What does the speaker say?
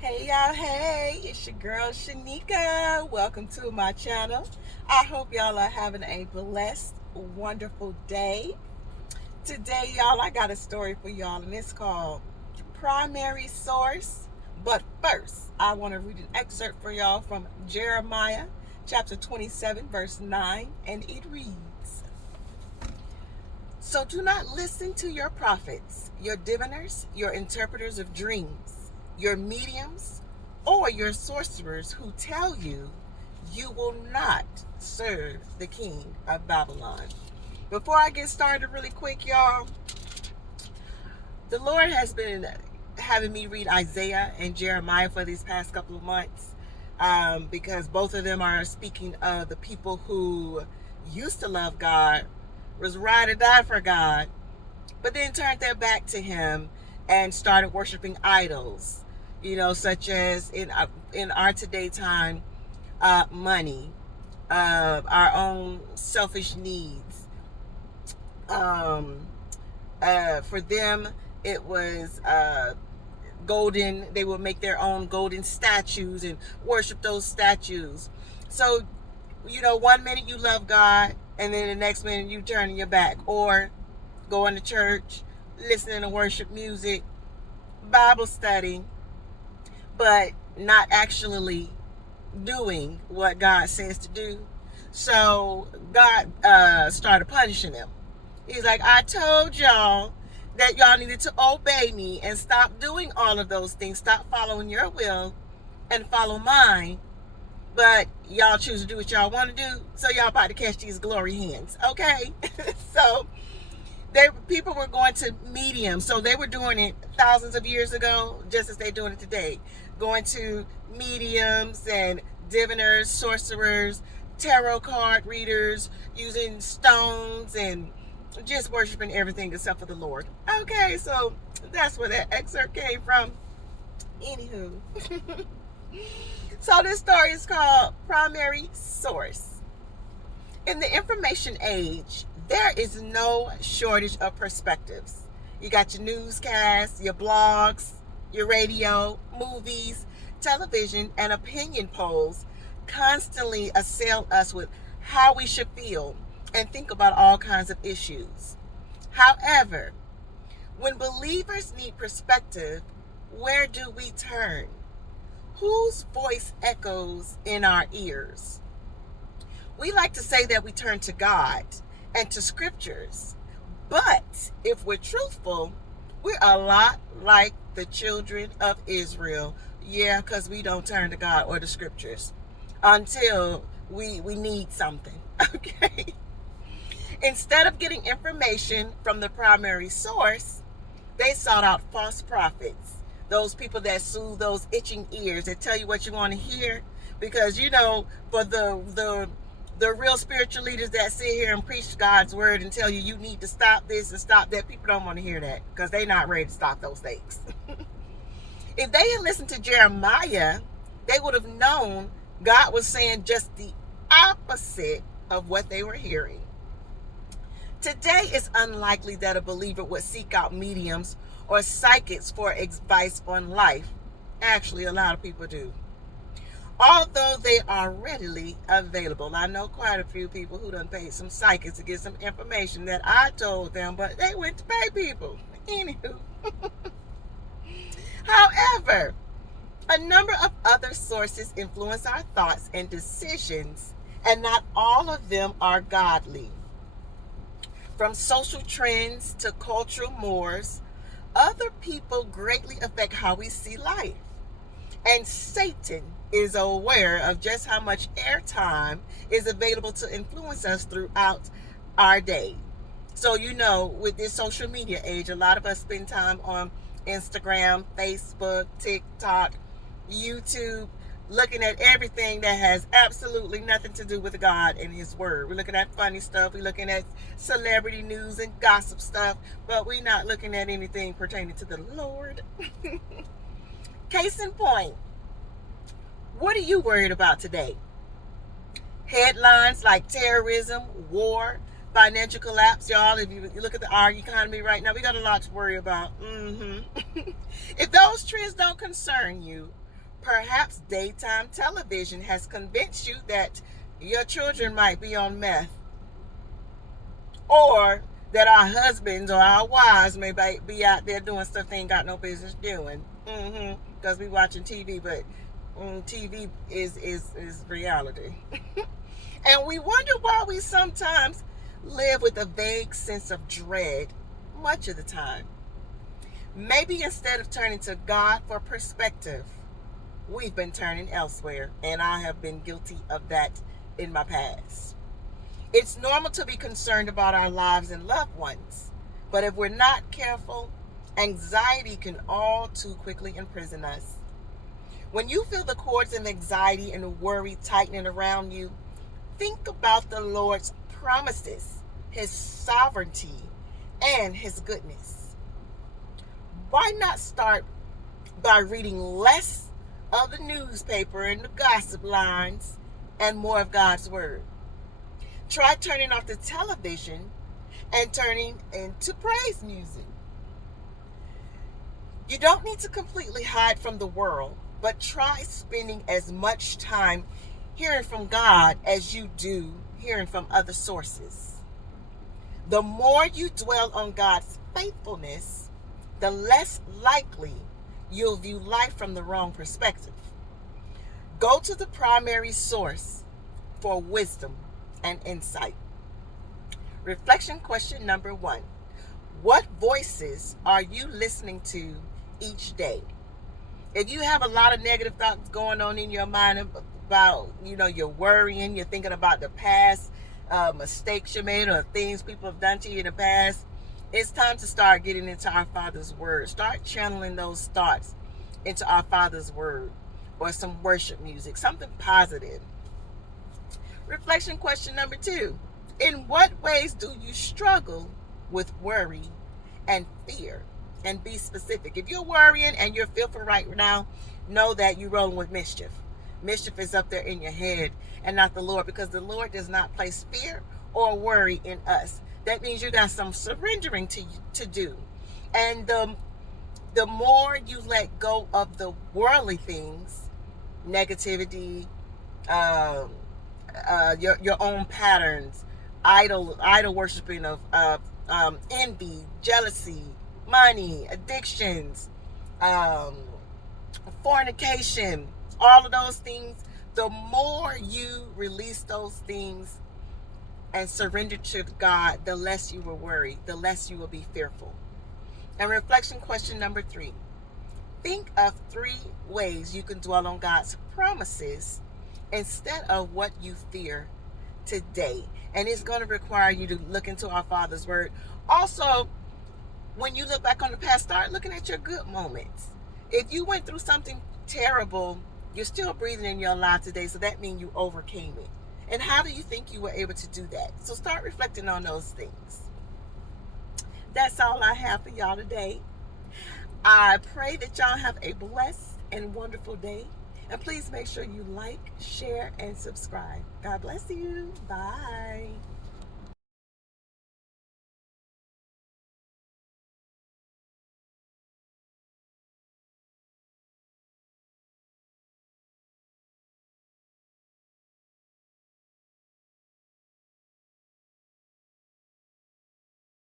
Hey y'all, hey, it's your girl Shanika. Welcome to my channel. I hope y'all are having a blessed, wonderful day. Today, y'all, I got a story for y'all, and it's called Primary Source. But first, I want to read an excerpt for y'all from Jeremiah chapter 27, verse 9, and it reads: So do not listen to your prophets, your diviners, your interpreters of dreams, your mediums, or your sorcerers who tell you you will not serve the king of Babylon. Before I get started, really quick, y'all, the Lord has been having me read Isaiah and Jeremiah for these past couple of months, because both of them are speaking of the people who used to love God, was ride or die for God, but then turned their back to Him and started worshiping idols, such as in our today time, money, our own selfish needs. For them, it was golden. They would make their own golden statues and worship those statues. So, one minute you love God, and then the next minute you turn your back, or going to church, listening to worship music, Bible study, but not actually doing what God says to do. So God started punishing them. He's like, I told y'all that y'all needed to obey me and stop doing all of those things. Stop following your will and follow mine. But y'all choose to do what y'all want to do. So y'all about to catch these glory hands. Okay? So people were going to mediums. So they were doing it thousands of years ago, just as they're doing it today. Going to mediums and diviners, sorcerers, tarot card readers, using stones and just worshiping everything except for the Lord. Okay, so that's where that excerpt came from. Anywho. So this story is called Primary Source. In the information age, there is no shortage of perspectives. You got your newscasts, your blogs, your radio, movies, television, and opinion polls constantly assail us with how we should feel and think about all kinds of issues. However, when believers need perspective, where do we turn? Whose voice echoes in our ears? We like to say that we turn to God and to scriptures, but if we're truthful, we're a lot like the children of Israel. Yeah, because we don't turn to God or the scriptures until we need something. Okay. Instead of getting information from the primary source, they sought out false prophets, those people that soothe those itching ears, that tell you what you want to hear. Because for the real spiritual leaders that sit here and preach God's word and tell you you need to stop this and stop that, people don't want to hear that because they're not ready to stop those things. If they had listened to Jeremiah, they would have known God was saying just the opposite of what they were hearing. Today, it's unlikely that a believer would seek out mediums or psychics for advice on life. Actually, a lot of people do, although they are readily available. I know quite a few people who done paid some psychics to get some information that I told them, but they went to pay people. Anywho. However, a number of other sources influence our thoughts and decisions, and not all of them are godly. From social trends to cultural mores, other people greatly affect how we see life. And Satan is aware of just how much airtime is available to influence us throughout our day. So, with this social media age, a lot of us spend time on Instagram, Facebook, TikTok, YouTube, looking at everything that has absolutely nothing to do with God and His Word. We're looking at funny stuff. We're looking at celebrity news and gossip stuff, but we're not looking at anything pertaining to the Lord. Case in point, what are you worried about today? Headlines like terrorism, war, financial collapse, y'all. If you look at our economy right now, we got a lot to worry about. If those trends don't concern you, Perhaps daytime television has convinced you that your children might be on meth, or that our husbands or our wives may be out there doing stuff they ain't got no business doing. Because we watching TV, but TV is reality. And we wonder why we sometimes live with a vague sense of dread much of the time. Maybe instead of turning to God for perspective, we've been turning elsewhere, and I have been guilty of that in my past. It's normal to be concerned about our lives and loved ones, but if we're not careful, anxiety can all too quickly imprison us. When you feel the cords of anxiety and worry tightening around you, think about the Lord's promises, His sovereignty, and His goodness. Why not start by reading less of the newspaper and the gossip lines and more of God's Word? Try turning off the television and turning into praise music. You don't need to completely hide from the world, but try spending as much time hearing from God as you do hearing from other sources. The more you dwell on God's faithfulness, the less likely you'll view life from the wrong perspective. Go to the primary source for wisdom and insight. Reflection question number 1. What voices are you listening to each day? If you have a lot of negative thoughts going on in your mind about, you're worrying, you're thinking about the past mistakes you made or things people have done to you in the past, it's time to start getting into our Father's Word. Start channeling those thoughts into our Father's Word, or some worship music, something positive. Reflection question number 2. In what ways do you struggle with worry and fear? And be specific. If you're worrying and you're fearful right now, know that you're rolling with mischief. Mischief is up there in your head and not the Lord, because the Lord does not place fear or worry in us. That means you got some surrendering to do. And the more you let go of the worldly things, negativity, your own patterns, idol worshiping of envy, jealousy, money, addictions, fornication, all of those things, the more you release those things and surrender to God, the less you will worry, the less you will be fearful. And reflection question number 3. Think of 3 ways you can dwell on God's promises instead of what you fear today. And it's going to require you to look into our Father's Word. Also, when you look back on the past, start looking at your good moments. If you went through something terrible, you're still breathing in your life today, so that means you overcame it. And how do you think you were able to do that? So start reflecting on those things. That's all I have for y'all today. I pray that y'all have a blessed and wonderful day. And please make sure you like, share, and subscribe. God bless you. Bye.